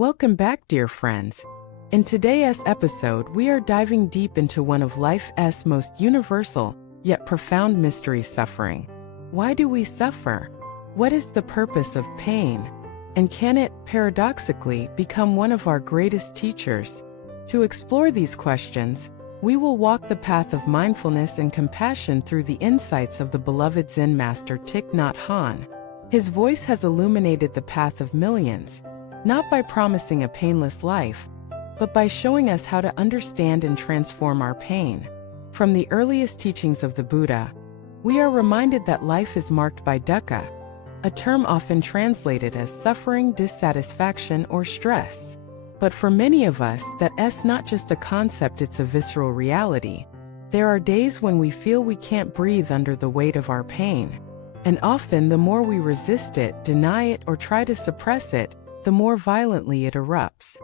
Welcome back, dear friends. In today's episode, we are diving deep into one of life's most universal, yet profound mysteries: suffering. Why do we suffer? What is the purpose of pain? And can it, paradoxically, become one of our greatest teachers? To explore these questions, we will walk the path of mindfulness and compassion through the insights of the beloved Zen master Thich Nhat Hanh. His voice has illuminated the path of millions, not by promising a painless life, but by showing us how to understand and transform our pain. From the earliest teachings of the Buddha, we are reminded that life is marked by dukkha, a term often translated as suffering, dissatisfaction, or stress. But for many of us, that's not just a concept, it's a visceral reality. There are days when we feel we can't breathe under the weight of our pain. And often, the more we resist it, deny it, or try to suppress it, the more violently it erupts.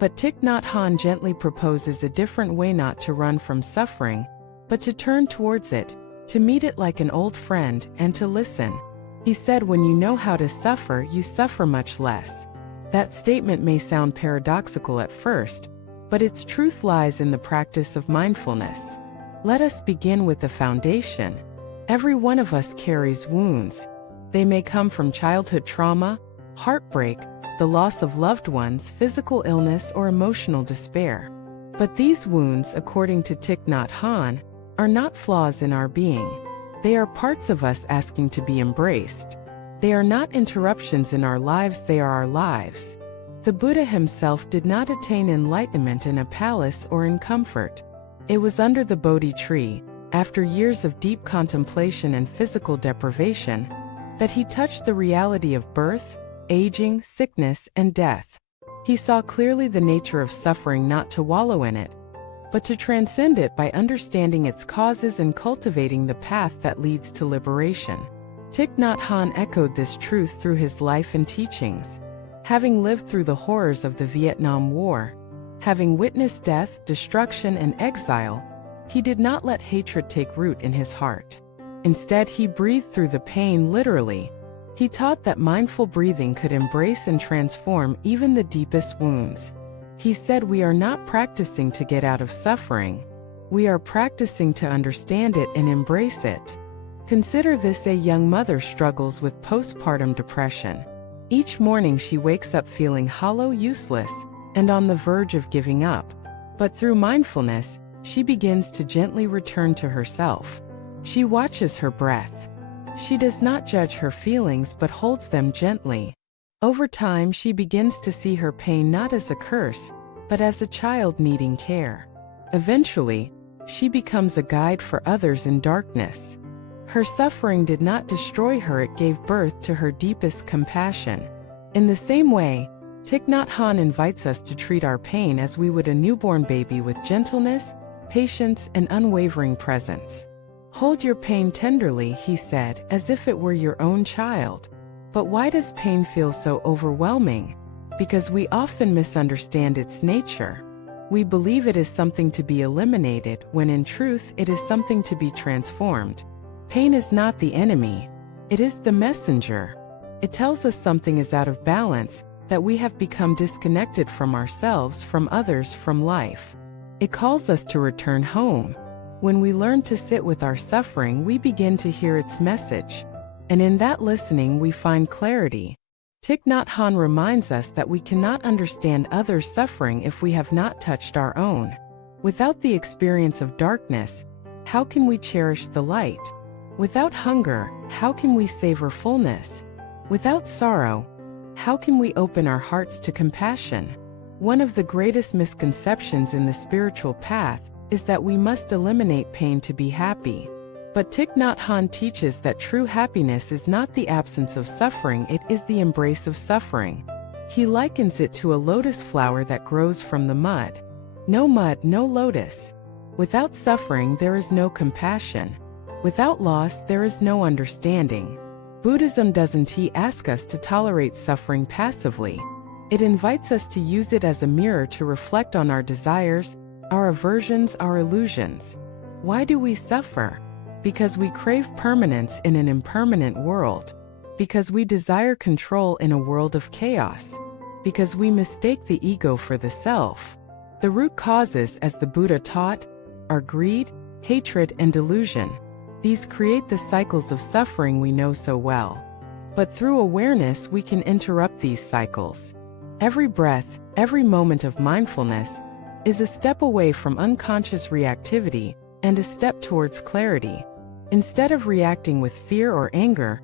But Thich Nhat Hanh gently proposes a different way: not to run from suffering, but to turn towards it, to meet it like an old friend, and to listen. He said, when you know how to suffer, you suffer much less. That statement may sound paradoxical at first, but its truth lies in the practice of mindfulness. Let us begin with the foundation. Every one of us carries wounds. They may come from childhood trauma, heartbreak, the loss of loved ones, physical illness, or emotional despair. But these wounds, according to Thich Nhat Hanh, are not flaws in our being. They are parts of us asking to be embraced. They are not interruptions in our lives, they are our lives. The Buddha himself did not attain enlightenment in a palace or in comfort. It was under the Bodhi tree, after years of deep contemplation and physical deprivation, that he touched the reality of birth, aging, sickness, and death. He saw clearly the nature of suffering, not to wallow in it, but to transcend it by understanding its causes and cultivating the path that leads to liberation. Thich Nhat Hanh echoed this truth through his life and teachings. Having lived through the horrors of the Vietnam War, having witnessed death, destruction, and exile, he did not let hatred take root in his heart. Instead, he breathed through the pain literally. He taught that mindful breathing could embrace and transform even the deepest wounds. He said, we are not practicing to get out of suffering. We are practicing to understand it and embrace it. Consider this: a young mother struggles with postpartum depression. Each morning she wakes up feeling hollow, useless, and on the verge of giving up. But through mindfulness, she begins to gently return to herself. She watches her breath. She does not judge her feelings but holds them gently. Over time, she begins to see her pain not as a curse, but as a child needing care. Eventually, she becomes a guide for others in darkness. Her suffering did not destroy her, it gave birth to her deepest compassion. In the same way, Thich Nhat Hanh invites us to treat our pain as we would a newborn baby, with gentleness, patience, and unwavering presence. Hold your pain tenderly, he said, as if it were your own child. But why does pain feel so overwhelming? Because we often misunderstand its nature. We believe it is something to be eliminated, when in truth it is something to be transformed. Pain is not the enemy. It is the messenger. It tells us something is out of balance, that we have become disconnected from ourselves, from others, from life. It calls us to return home. When we learn to sit with our suffering, we begin to hear its message. And in that listening, we find clarity. Thich Nhat Hanh reminds us that we cannot understand others' suffering if we have not touched our own. Without the experience of darkness, how can we cherish the light? Without hunger, how can we savor fullness? Without sorrow, how can we open our hearts to compassion? One of the greatest misconceptions in the spiritual path is that we must eliminate pain to be happy. But Thich Nhat Hanh teaches that true happiness is not the absence of suffering, it is the embrace of suffering. He likens it to a lotus flower that grows from the mud. No mud, no lotus. Without suffering, there is no compassion. Without loss, there is no understanding. Buddhism doesn't ask us to tolerate suffering passively. It invites us to use it as a mirror to reflect on our desires, our aversions, our illusions. Why do we suffer? Because we crave permanence in an impermanent world. Because we desire control in a world of chaos. because we mistake the ego for the self. The root causes, as the Buddha taught, are greed, hatred, and delusion. These create the cycles of suffering we know so well. But through awareness, we can interrupt these cycles. Every breath, every moment of mindfulness, is a step away from unconscious reactivity and a step towards clarity. Instead of reacting with fear or anger,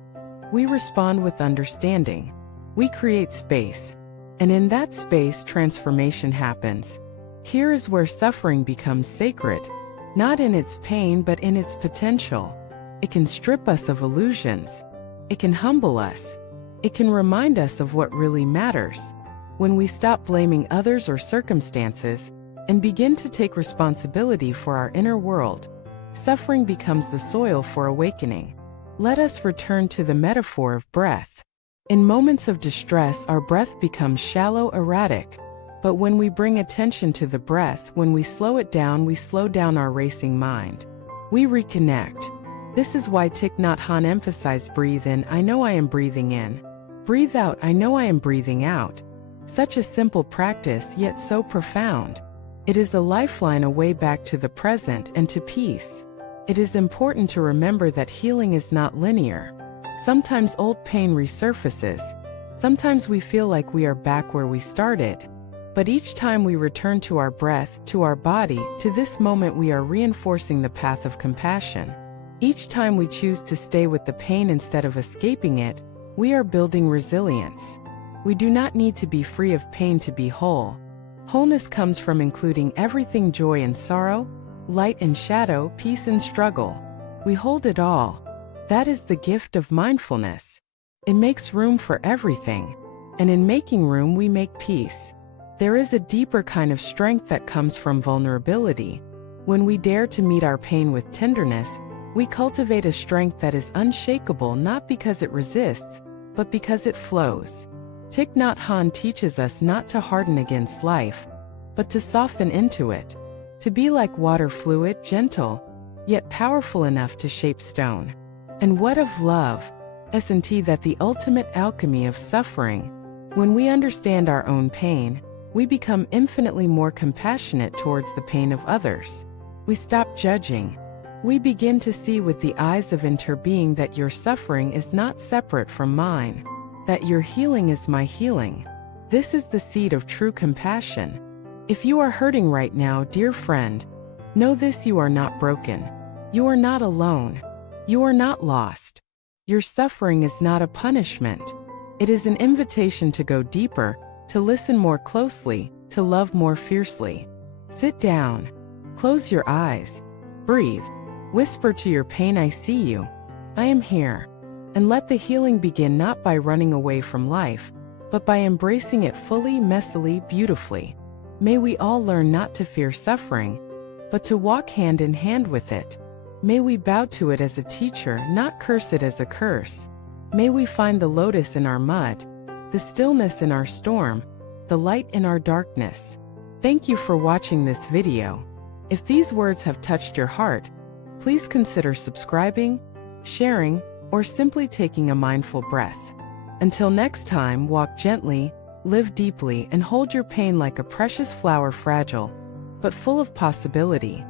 we respond with understanding. We create space, and in that space, transformation happens. Here is where suffering becomes sacred, not in its pain but in its potential. It can strip us of illusions. It can humble us. It can remind us of what really matters. When we stop blaming others or circumstances and begin to take responsibility for our inner world, suffering becomes the soil for awakening. Let us return to the metaphor of breath. In moments of distress, our breath becomes shallow, erratic. But when we bring attention to the breath, when we slow it down, we slow down our racing mind. We reconnect. This is why Thich Nhat Hanh emphasized breathe in, I know I am breathing in. Breathe out, I know I am breathing out. Such a simple practice, yet so profound. It is a lifeline, a way back to the present and to peace. It is important to remember that healing is not linear. Sometimes old pain resurfaces. Sometimes we feel like we are back where we started. But each time we return to our breath, to our body, to this moment, we are reinforcing the path of compassion. Each time we choose to stay with the pain instead of escaping it, we are building resilience. We do not need to be free of pain to be whole. Wholeness comes from including everything: joy and sorrow, light and shadow, peace and struggle. We hold it all. That is the gift of mindfulness. It makes room for everything. And in making room, we make peace. There is a deeper kind of strength that comes from vulnerability. When we dare to meet our pain with tenderness, we cultivate a strength that is unshakable, not because it resists, but because it flows. Thich Nhat Hanh teaches us not to harden against life, but to soften into it. To be like water, fluid, gentle, yet powerful enough to shape stone. And what of love? Isn't that the ultimate alchemy of suffering? When we understand our own pain, we become infinitely more compassionate towards the pain of others. We stop judging. We begin to see with the eyes of interbeing that your suffering is not separate from mine, that your healing is my healing. This is the seed of true compassion. If you are hurting right now, dear friend, know this: you are not broken. You are not alone. You are not lost. Your suffering is not a punishment. It is an invitation to go deeper, to listen more closely, to love more fiercely. Sit down. Close your eyes. Breathe. Whisper to your pain, I see you. I am here. And let the healing begin, not by running away from life, but by embracing it fully, messily, beautifully. May we all learn not to fear suffering, but to walk hand in hand with it. May we bow to it as a teacher, not curse it as a curse. May we find the lotus in our mud, the stillness in our storm, the light in our darkness. Thank you for watching this video. If these words have touched your heart, please consider subscribing, sharing, or simply taking a mindful breath. Until next time, walk gently, live deeply, and hold your pain like a precious flower, fragile, but full of possibility.